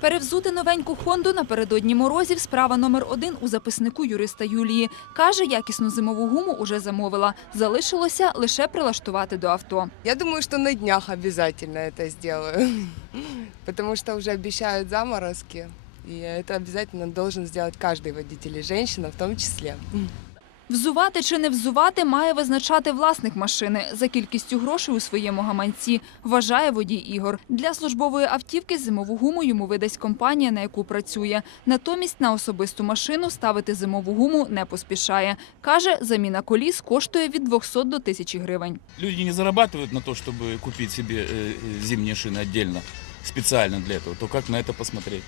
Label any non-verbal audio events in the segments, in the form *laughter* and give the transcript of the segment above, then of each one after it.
Перевзути новеньку Хонду напередодні морозів справа номер один у записнику юриста Юлії. Каже, якісну зимову гуму уже замовила. Залишилося лише прилаштувати до авто. Я думаю, что на днях обязательно это сделаю, потому *laughs* что уже обещают заморозки, и это обязательно должен сделать каждый водитель, и женщина в том числе. Взувати чи не взувати має визначати власник машини за кількістю грошей у своєму гаманці, вважає водій Ігор. Для службової автівки зимову гуму йому видасть компанія, на яку працює. Натомість на особисту машину ставити зимову гуму не поспішає. Каже, заміна коліс коштує від 200 до 1000 гривень. Люди не зарабатывают на то, чтобы купить себе э, э, зимние шины отдельно, специально для этого, то как на это посмотреть?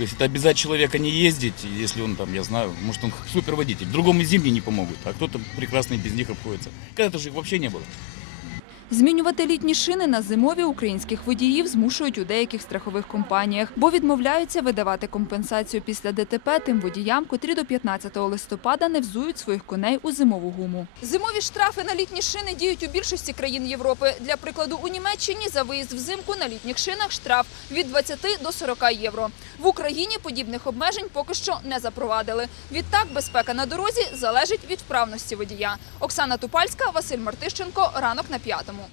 То есть это обязать человека не ездить, если он там, я знаю, может он суперводитель. Другому зимние не помогут, а кто-то прекрасно без них обходится. Когда-то же их вообще не было. Змінювати літні шини на зимові українських водіїв змушують у деяких страхових компаніях, бо відмовляються видавати компенсацію після ДТП тим водіям, котрі до 15 листопада не взують своїх коней у зимову гуму. Зимові штрафи на літні шини діють у більшості країн Європи. Для прикладу, у Німеччині за виїзд взимку на літніх шинах штраф від 20 до 40 євро. В Україні подібних обмежень поки що не запровадили. Відтак безпека на дорозі залежить від вправності водія. Оксана Тупальська, Василь Мартищенко. Ранок на п'ятому.